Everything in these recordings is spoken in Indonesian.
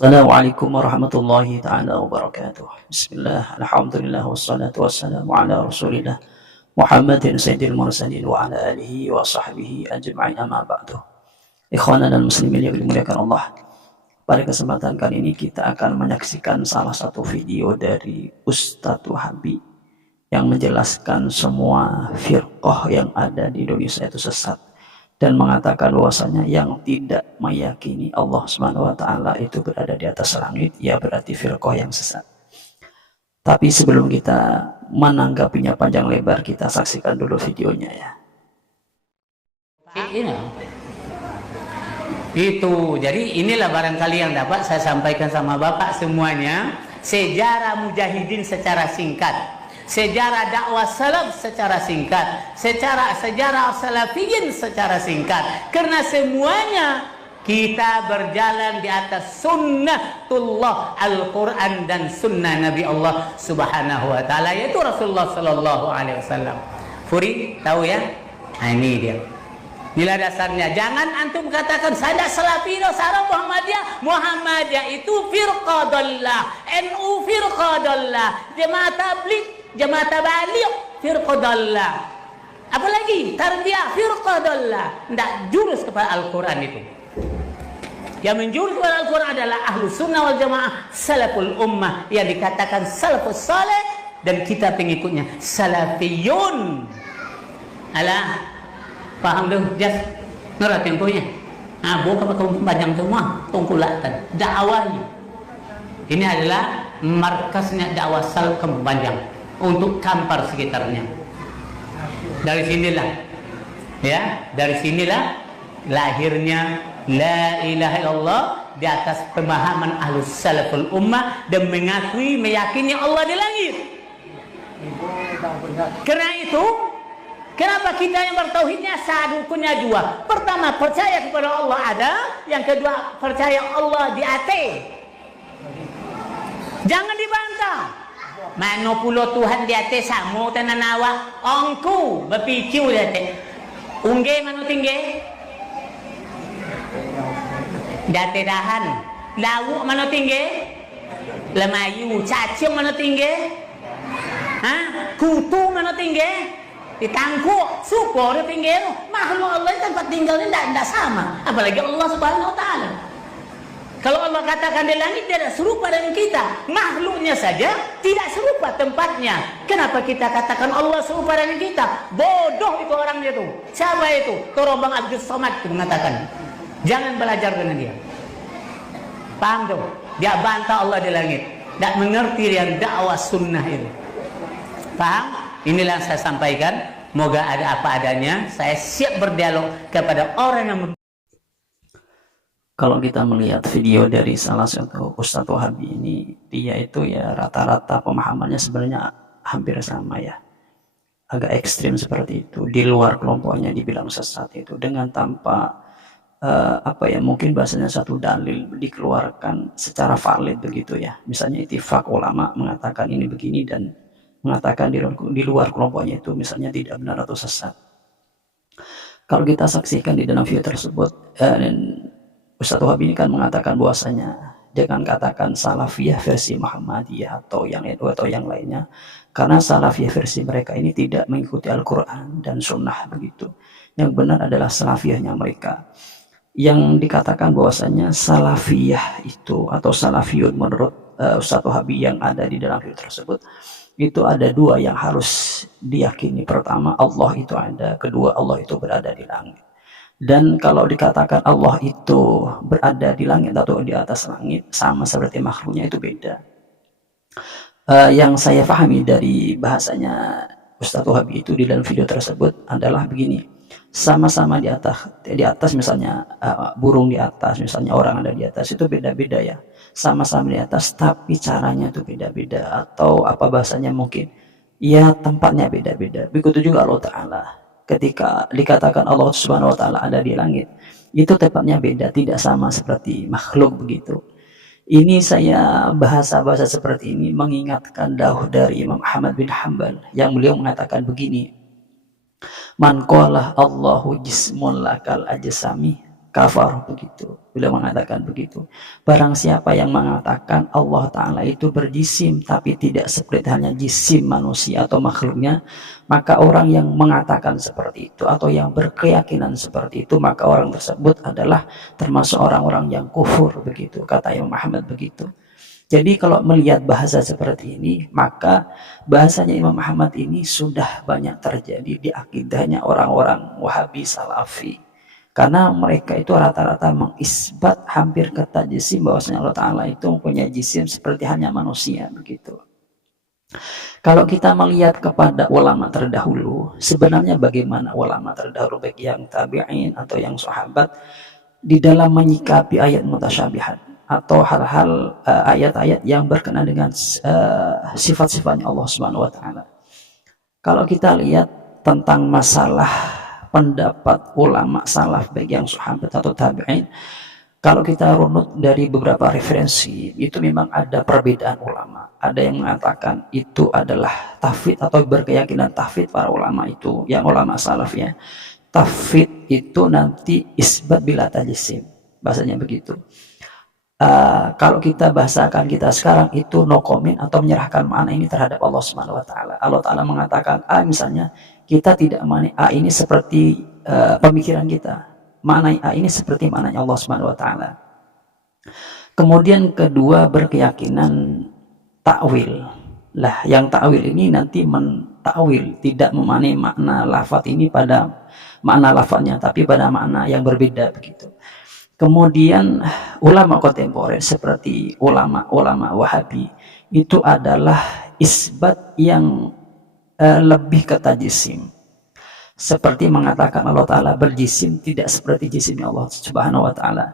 Assalamualaikum warahmatullahi ta'ala wabarakatuh. Bismillah, alhamdulillah, wassalatu wassalamu ala rasulillah Muhammadin sayyidil mursalin wa ala alihi wa sahbihi ajma'in amma ba'du. Ikhwanan dan muslimin yang dimuliakan Allah, pada kesempatan kali ini kita akan menyaksikan salah satu video dari Ustadz Wahabi yang menjelaskan semua firqah yang ada di Indonesia itu sesat, dan mengatakan bahwasanya yang tidak meyakini Allah Subhanahu wa taala itu berada di atas langit, ya berarti firqah yang sesat. Tapi sebelum kita menanggapinya panjang lebar, kita saksikan dulu videonya ya. Itu, jadi inilah barangkali yang dapat saya sampaikan sama Bapak semuanya, sejarah mujahidin secara singkat, sejarah dakwah salaf secara singkat, sejarah salafiyin secara singkat, karena semuanya kita berjalan di atas sunnatullah Al-Quran dan sunnah Nabi Allah Subhanahu wa ta'ala, yaitu Rasulullah Sallallahu Alaihi Wasallam. Furi, tahu ya? Nah, ini dia nilai dasarnya. Jangan antum katakan saya salafi, sarah Muhammadiyah itu firqah dallah, NU firqah dallah, jemaah tabligh, jemaah tabaligh firqah dallah, apalagi tarbiyah firqah dallah. Tidak jurus kepada Al-Quran itu. Yang menjurus kepada Al-Quran adalah ahlu sunnah wal jamaah, salaful ummah, yang dikatakan salafus saleh, dan kita pengikutnya salafiyun. Alah, paham tuh, jas ngerat yang punya. Ah, bukan pakai panjang semua, tungkulatan dakwahnya. Ini adalah markasnya dakwah salaf Panjang untuk Kampar sekitarnya. Dari sinilah, ya, dari sinilah lahirnya la ilaha illallah di atas pemahaman ahlus salaful ummah, dan mengakui meyakini Allah di langit. Karena itu, kenapa kita yang bertauhidnya sadukunnya dua? Pertama, percaya kepada Allah ada. Yang kedua, percaya Allah di ate. Jangan dibantah. Mano pulo Tuhan di ate samo tananawa ongku berpikiu di ate. Ungge mano tingge? Date dahan. Lawu mano tingge? Lemayu. Cacing mano tingge? Hah? Kutu mano tingge? Ditangkuk, syukur dia tinggal. Makhluk Allah tempat tinggalnya tidak sama, apalagi Allah Subhanahu wa ta'ala. Kalau Allah katakan di langit, dia tidak serupa dengan kita. Makhluknya saja tidak serupa tempatnya. Kenapa kita katakan Allah serupa dengan kita? Bodoh itu orangnya tuh. Siapa itu? Torobang Abdus Somad itu mengatakan. Jangan belajar dengan dia. Paham tuh? Dia bantah Allah di langit, tidak mengerti yang dakwah sunnah itu. Paham? Inilah yang saya sampaikan. Moga ada apa adanya. Saya siap berdialog kepada orang yang. Kalau kita melihat video dari salah satu Ustadz Wahabi ini, dia itu ya rata-rata pemahamannya sebenarnya hampir sama ya. Agak ekstrim seperti itu. Di luar kelompoknya dibilang sesat itu dengan tanpa mungkin bahasanya satu dalil dikeluarkan secara valid begitu ya. Misalnya ittifaq ulama mengatakan ini begini, dan mengatakan di luar kelompoknya itu misalnya tidak benar atau sesat. Kalau kita saksikan di dalam video tersebut, Ustadz Wahabi ini kan mengatakan bahwasanya jangan katakan salafiyah versi Muhammadiyah atau yang NU atau yang lainnya, karena salafiyah versi mereka ini tidak mengikuti Al-Quran dan Sunnah begitu. Yang benar adalah salafiyahnya mereka. Yang dikatakan bahwasanya salafiyah itu atau salafiyun menurut Ustadz Wahabi yang ada di dalam video tersebut, itu ada dua yang harus diyakini. Pertama, Allah itu ada. Kedua, Allah itu berada di langit. Dan kalau dikatakan Allah itu berada di langit atau di atas langit, sama seperti makhluknya, itu beda. Yang saya pahami dari bahasanya Ustadz Wahabi itu di dalam video tersebut adalah begini. Sama-sama di atas misalnya burung di atas, misalnya orang ada di atas, itu beda-beda ya. Sama-sama di atas, tapi caranya itu beda-beda, atau apa bahasanya mungkin ya tempatnya beda-beda. Begitu juga Allah Ta'ala, ketika dikatakan Allah Subhanahu wa ta'ala ada di langit, itu tempatnya beda, tidak sama seperti makhluk begitu. Ini saya bahasa-bahasa seperti ini mengingatkan dawuh dari Imam Ahmad bin Hanbal yang beliau mengatakan begini, man qala Allahu jismun lakal ajsami kafar begitu. Beliau mengatakan begitu. Barang siapa yang mengatakan Allah Ta'ala itu berjisim tapi tidak seperti hanya jisim manusia atau makhluknya, maka orang yang mengatakan seperti itu atau yang berkeyakinan seperti itu, maka orang tersebut adalah termasuk orang-orang yang kufur begitu, kata Imam Ahmad begitu. Jadi kalau melihat bahasa seperti ini, maka bahasanya Imam Ahmad ini sudah banyak terjadi di akidahnya orang-orang Wahabi Salafi. Karena mereka itu rata-rata mengisbat hampir kata jisim bahwasanya Allah Ta'ala itu mempunyai jisim seperti hanya manusia begitu. Kalau kita melihat kepada ulama terdahulu, sebenarnya bagaimana ulama terdahulu baik yang tabi'in atau yang sahabat di dalam menyikapi ayat mutasyabihat atau hal-hal ayat-ayat yang berkenaan dengan sifat-sifatnya Allah Subhanahu wa taala. Kalau kita lihat tentang masalah pendapat ulama salaf baik yang sahabat atau tabi'in, kalau kita runut dari beberapa referensi, itu memang ada perbedaan ulama. Ada yang mengatakan itu adalah tafwid atau berkeyakinan tafwid para ulama itu, yang ulama salaf ya. Tafwid itu nanti isbat bila tajsim, bahasanya begitu. Kalau kita bahasakan kita sekarang itu no comment atau menyerahkan makna ini terhadap Allah Subhanahu wa taala. Allah Taala mengatakan A misalnya, kita tidak maknai A ini seperti pemikiran kita. Maknai A ini seperti maknanya Allah Subhanahu wa taala. Kemudian kedua berkeyakinan takwil. Lah, yang takwil ini nanti mentakwil, tidak memaknai makna lafaz ini pada makna lafaznya, tapi pada makna yang berbeda begitu. Kemudian ulama kontemporer seperti ulama-ulama Wahabi itu adalah isbat yang lebih ke tajsim. Seperti mengatakan Allah Ta'ala berjisim tidak seperti jisimnya Allah Subhanahu wa taala.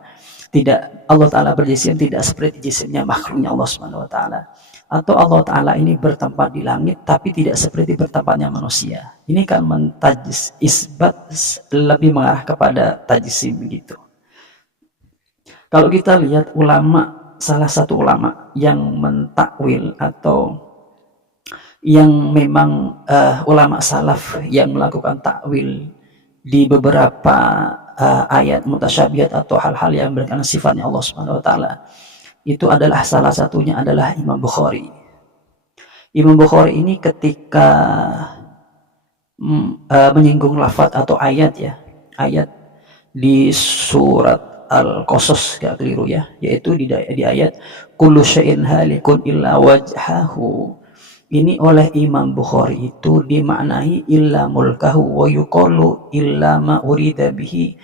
Tidak, Allah Ta'ala berjisim tidak seperti jisimnya makhluknya Allah Subhanahu wa taala. Atau Allah Ta'ala ini bertempat di langit tapi tidak seperti bertempatnya manusia. Ini kan mentajis isbat lebih mengarah kepada tajsim begitu. Kalau kita lihat ulama, salah satu ulama yang mentakwil atau yang memang ulama salaf yang melakukan takwil di beberapa ayat mutasyabihat atau hal-hal yang berkaitan sifatnya Allah Subhanahu wa taala, itu adalah salah satunya adalah Imam Bukhari. Imam Bukhari ini ketika menyinggung lafaz atau ayat ya, ayat di surat Al-Qasas, gak keliru ya, yaitu di ayat kullu syai'in halikun illa wajhahu. Ini oleh Imam Bukhari itu dimaknai illa mulkahu wa yuqalu illa ma urida bihi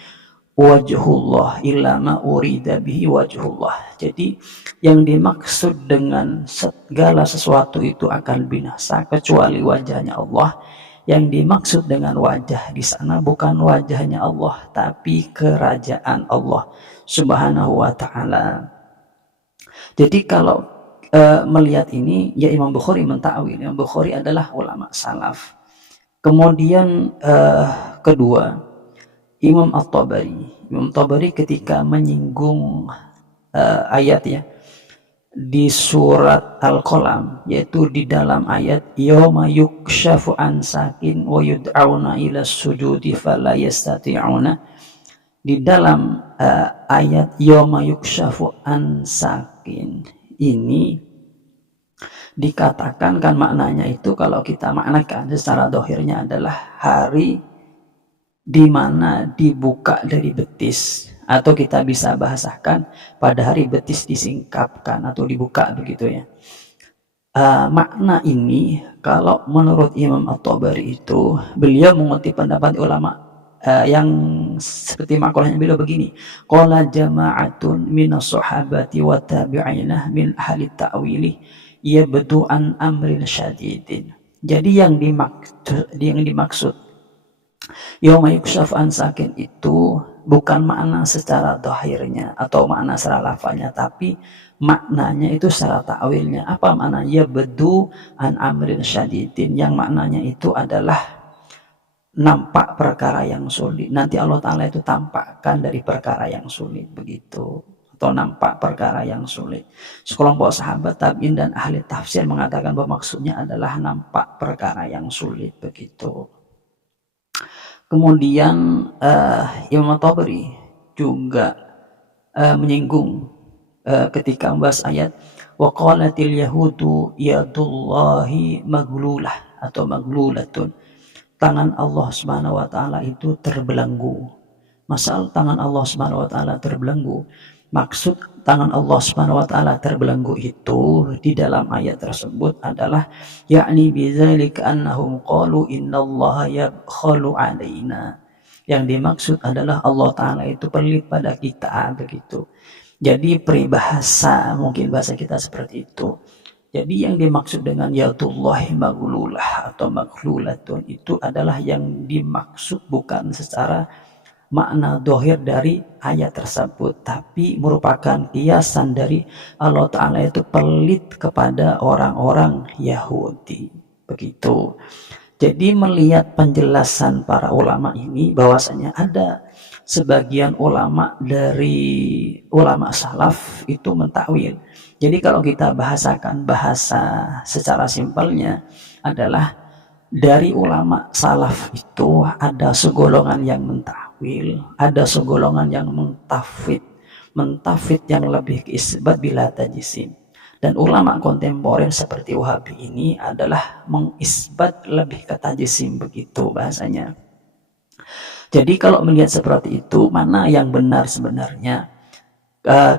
wajhullah, illa ma urida bihi wajhullah. Jadi yang dimaksud dengan segala sesuatu itu akan binasa kecuali wajahnya Allah. Yang dimaksud dengan wajah di sana bukan wajahnya Allah, tapi kerajaan Allah Subhanahu wa taala. Jadi kalau melihat ini, ya Imam Bukhari mentakwil. Imam Bukhari adalah ulama salaf. Kemudian kedua, Imam At-Tabari. Imam Tabari ketika menyinggung ayat ya di surat Al-Qalam, yaitu di dalam ayat yauma yukshafu an sakin wa yud'auna ila sujudi fala yastati'una, di dalam ayat yauma yukshafu an sakin ini dikatakan kan maknanya itu kalau kita maknakan secara dohirnya adalah hari di mana dibuka dari betis, atau kita bisa bahasakan pada hari betis disingkapkan atau dibuka begitu ya. Makna ini kalau menurut Imam At-Tabari itu beliau mengutip pendapat ulama yang seperti makalahnya beliau begini, qala jama'atun minas sahabati wa tabi'inah min ahli ta'wili yabdu an amrin syadidin. Jadi yang dimaksud yauma yukshaf an sakin itu bukan makna secara dohirnya atau makna secara lafalnya, tapi maknanya itu secara ta'wilnya. Apa maknanya? Yabdu an amrin syadidin, yang maknanya itu adalah nampak perkara yang sulit. Nanti Allah Ta'ala itu tampakkan dari perkara yang sulit begitu, atau nampak perkara yang sulit. Sekelompok sahabat tabi'in dan ahli tafsir mengatakan bahwa maksudnya adalah nampak perkara yang sulit begitu. Kemudian Imam Tabari juga menyinggung ketika membahas ayat wa qalatil yahudu yadullahi maglulah atau maglulatun, tangan Allah Subhanahu wa taala itu terbelenggu. Masalah tangan Allah Subhanahu wa taala terbelenggu, maksud tangan Allah Subhanahu wa taala terbelenggu itu di dalam ayat tersebut adalah yakni bidzalika annahum qalu innallaha yabkhalu alaina. Yang dimaksud adalah Allah taala itu pelit pada kita, begitu. Jadi peribahasa, mungkin bahasa kita seperti itu. Jadi yang dimaksud dengan yadullahi maghlulah atau maghlulatun itu adalah yang dimaksud bukan secara makna dohir dari ayat tersebut, tapi merupakan kiasan dari Allah Ta'ala itu pelit kepada orang-orang Yahudi, begitu. Jadi melihat penjelasan para ulama ini, bahwasanya ada sebagian ulama dari ulama salaf itu mentakwil. Jadi kalau kita bahasakan bahasa secara simpelnya adalah dari ulama salaf itu ada segolongan yang mentakwil, ada segolongan yang mentafwid. Mentafwid yang lebih ke isbat bila tajsim. Dan ulama kontemporer seperti Wahabi ini adalah mengisbat lebih ke tajsim, begitu bahasanya. Jadi kalau melihat seperti itu, mana yang benar sebenarnya?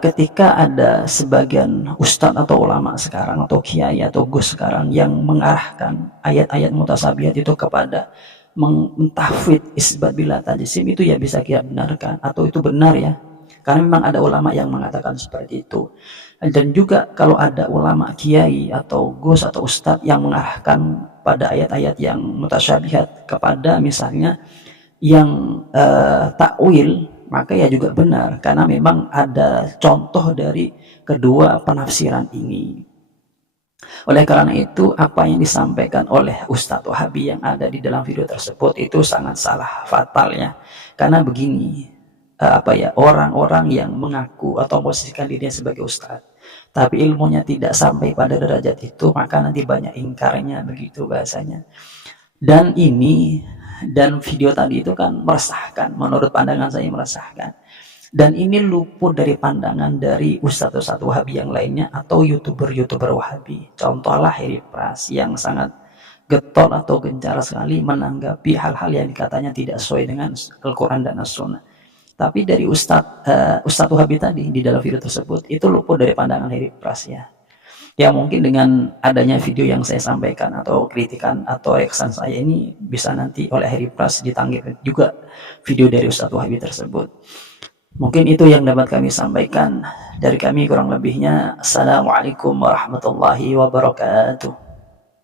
Ketika ada sebagian ustadz atau ulama sekarang atau kiai atau gus sekarang yang mengarahkan ayat-ayat mutasabihat itu kepada mentafwid isbat bila tajsim, itu ya bisa kita benarkan atau itu benar ya, karena memang ada ulama yang mengatakan seperti itu. Dan juga kalau ada ulama kiai atau gus atau ustadz yang mengarahkan pada ayat-ayat yang mutasyabihat kepada misalnya yang takwil, maka ya juga benar, karena memang ada contoh dari kedua penafsiran ini. Oleh karena itu, apa yang disampaikan oleh Ustadz Wahabi yang ada di dalam video tersebut itu sangat salah fatal ya. Karena begini, orang-orang yang mengaku atau posisikan dirinya sebagai ustadz, tapi ilmunya tidak sampai pada derajat itu, maka nanti banyak ingkarnya, begitu bahasanya. Dan video tadi itu kan meresahkan, menurut pandangan saya meresahkan. Dan ini luput dari pandangan dari ustadz-ustadz Wahabi yang lainnya atau youtuber-youtuber Wahabi. Contohlah Heri Pras yang sangat getol atau gencar sekali menanggapi hal-hal yang dikatanya tidak sesuai dengan Al-Quran dan As-Sunnah. Tapi dari ustadz Wahabi tadi di dalam video tersebut itu luput dari pandangan Heri Pras ya. Ya mungkin dengan adanya video yang saya sampaikan atau kritikan atau reaction saya ini bisa nanti oleh Heri Pras ditanggapi juga video dari Ustadz Wahabi tersebut. Mungkin itu yang dapat kami sampaikan dari kami, kurang lebihnya. Assalamualaikum warahmatullahi wabarakatuh.